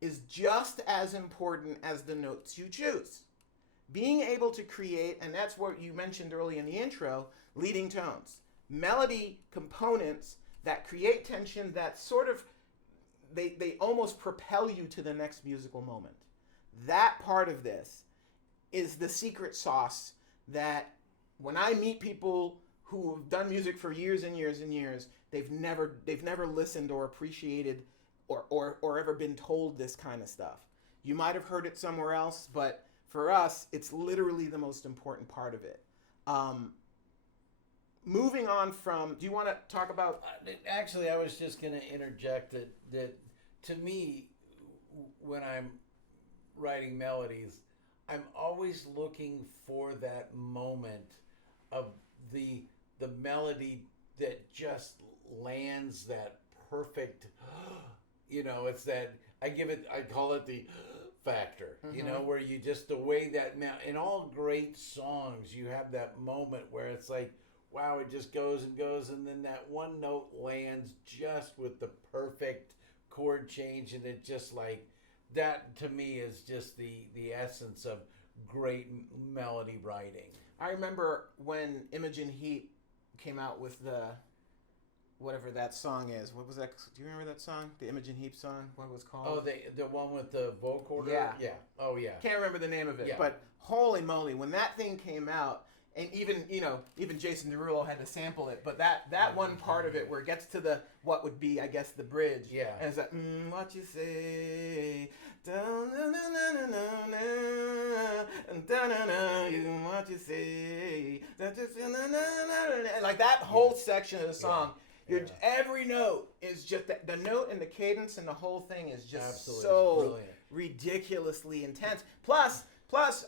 is just as important as the notes you choose. Being able to create, and that's what you mentioned early in the intro, leading tones. Melody components that create tension, that sort of, they almost propel you to the next musical moment. That part of this is the secret sauce that when I meet people who have done music for years and years and years, they've never listened or appreciated or ever been told this kind of stuff. You might have heard it somewhere else, but for us, it's literally the most important part of it. Moving on from, do you want to talk about? Actually, I was just going to interject that to me, when I'm writing melodies, I'm always looking for that moment of the melody that just lands that perfect, it's that, I call it the factor, where you just, the way that, in all great songs, you have that moment where it's like, wow, it just goes and goes, and then that one note lands just with the perfect chord change, and it just like, that to me is just the essence of great melody writing. I remember when Imogen Heap came out with the, whatever that song is. What was that? Do you remember that song? The Imogen Heap song? What was it called? Oh, the one with the vocoder? Yeah. Yeah. Oh, yeah. Can't remember the name of it. Yeah. But holy moly, when that thing came out, and even Jason Derulo had to sample it, but that one part of it where it gets to the, what would be, I guess, the bridge. Yeah. And it's like, what you say, what you say, and like that whole section of the song, every note is just, the note and the cadence and the whole thing is just absolutely so brilliant. Ridiculously intense. Plus,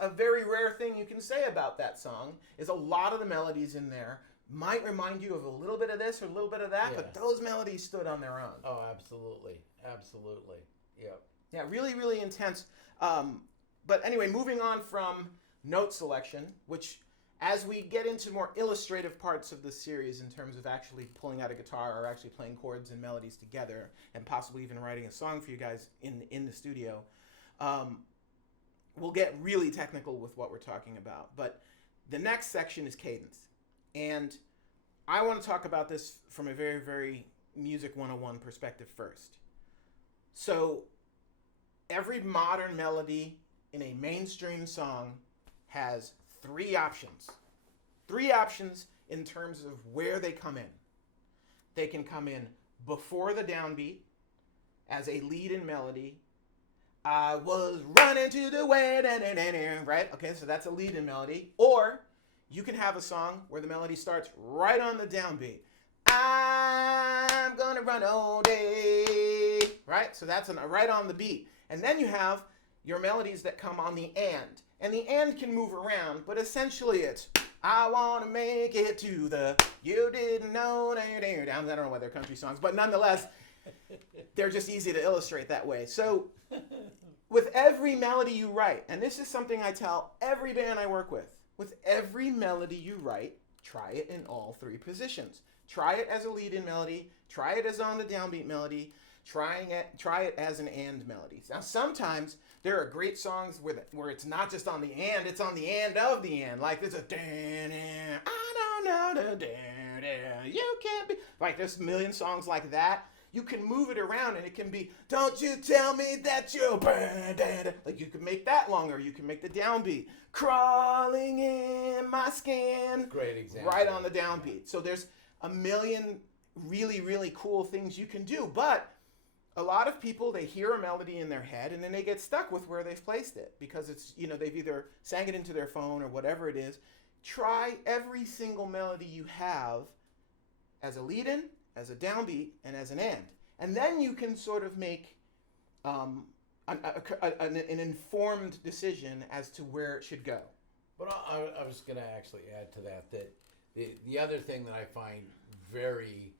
a very rare thing you can say about that song is a lot of the melodies in there might remind you of a little bit of this or a little bit of that, but those melodies stood on their own. Oh, absolutely. Absolutely. Yep. Yeah, really, really intense. But anyway, moving on from note selection, which as we get into more illustrative parts of the series in terms of actually pulling out a guitar or actually playing chords and melodies together and possibly even writing a song for you guys in the studio, we'll get really technical with what we're talking about. But the next section is cadence. And I want to talk about this from a very, very Music 101 perspective first. So every modern melody in a mainstream song has three options. Three options in terms of where they come in. They can come in before the downbeat as a lead-in melody. I was running to the way, right? Okay, so that's a lead-in melody. Or you can have a song where the melody starts right on the downbeat. I'm gonna run all day, right? So that's right on the beat. And then you have your melodies that come on the and. And the and can move around, but essentially it's, I want to make it to the, you didn't know, I don't know why they're country songs, but nonetheless, they're just easy to illustrate that way. So with every melody you write, and this is something I tell every band I work with every melody you write, try it in all three positions. Try it as a lead-in melody, try it as on the downbeat melody, try it as an and melody. Now sometimes there are great songs where it's not just on the and, it's on the and of the and. Like there's a I don't know, you can't be, like there's a million songs like that. You can move it around and it can be, don't you tell me that you're, like you can make that longer. You can make the downbeat, crawling in my skin. Great example. Right on the downbeat. So there's a million really, really cool things you can do. But a lot of people, they hear a melody in their head and then they get stuck with where they've placed it because it's, they've either sang it into their phone or whatever it is. Try every single melody you have as a lead-in, as a downbeat, and as an and. And then you can sort of make an informed decision as to where it should go. But I was going to actually add to that the other thing that I find very,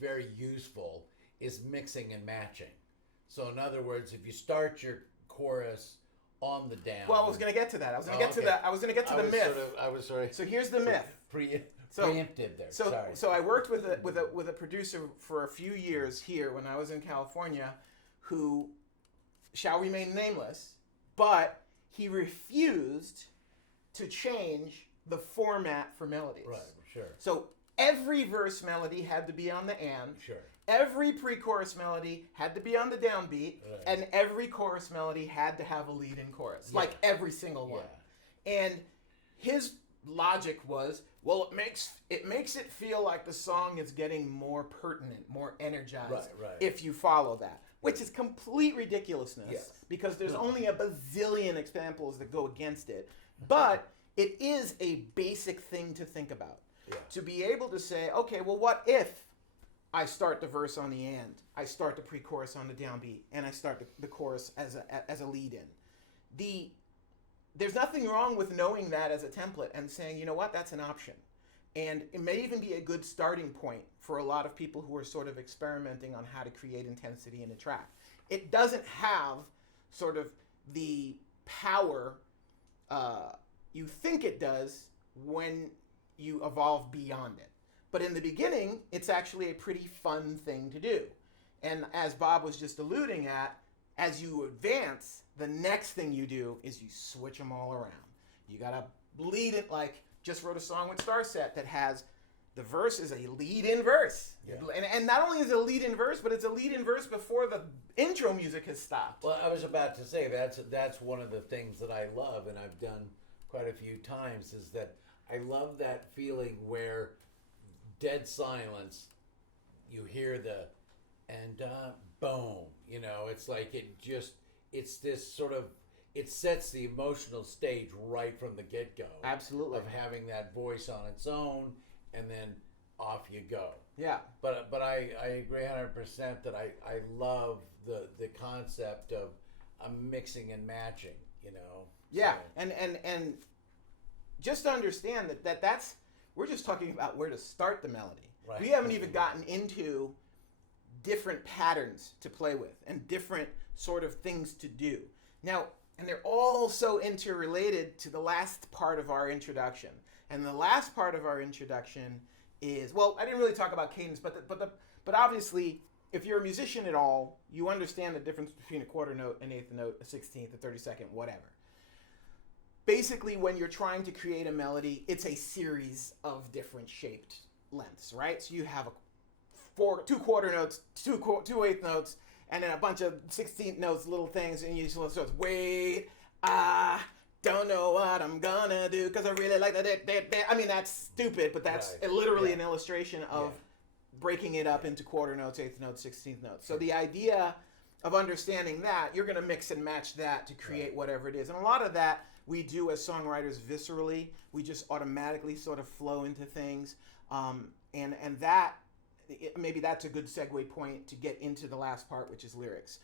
very useful is mixing and matching. So in other words, if you start your chorus on the down. Well, I was going to get to that. I was going to get to that. I was going to get to the myth. So here's the myth. Preemptive there. So I worked with a producer for a few years here when I was in California, who shall remain nameless, but he refused to change the format for melodies. Right, sure. So every verse melody had to be on the and. Sure. Every pre-chorus melody had to be on the downbeat, Right. and every chorus melody had to have a lead-in chorus, Yeah. like every single one. And his logic was, well, it makes it feel like the song is getting more pertinent, more energized, Right. if you follow that, which is complete ridiculousness, Yes. because there's only a bazillion examples that go against it. But it is a basic thing to think about. Yeah. To be able to say, okay, well, what if I start the verse on the and, I start the pre-chorus on the downbeat, and I start the chorus as a lead-in? There's nothing wrong with knowing that as a template and saying, you know what, that's an option. And it may even be a good starting point for a lot of people who are sort of experimenting on how to create intensity in a track. It doesn't have sort of the power you think it does when you evolve beyond it. But in the beginning, it's actually a pretty fun thing to do. And as Bob was just alluding at, as you advance, the next thing you do is you switch them all around. You gotta lead it, like just wrote a song with Starset that has the verse is a lead-in verse. Yeah. And not only is it a lead-in verse, but it's a lead-in verse before the intro music has stopped. Well, I was about to say that's one of the things that I love, and I've done quite a few times, is that I love that feeling where dead silence, you hear the and boom, you know, it's like it's this sort of, it sets the emotional stage right from the get-go. Absolutely. Of having that voice on its own, and then off you go. Yeah. But I agree 100% that I love the concept of mixing and matching, you know. Yeah, So, and just to understand that's we're just talking about where to start the melody. Right. We haven't even gotten into different patterns to play with and different sort of things to do. Now, and they're all so interrelated to the last part of our introduction. And the last part of our introduction is, well, I didn't really talk about cadence, but obviously, if you're a musician at all, you understand the difference between a quarter note, an eighth note, a 16th, a 32nd, whatever. Basically, when you're trying to create a melody, it's a series of different shaped lengths, right? So you have two quarter notes, two eighth notes, and then a bunch of 16th notes, little things, and you just so it's wait, don't know what I'm gonna do because I really like that. I mean, that's stupid, but that's Right. literally Yeah. an illustration of Yeah. breaking it up into quarter notes, eighth notes, 16th notes. So the idea of understanding that, you're going to mix and match that to create Right. whatever it is. And a lot of that we do as songwriters viscerally. We just automatically sort of flow into things. And that, maybe that's a good segue point to get into the last part, which is lyrics.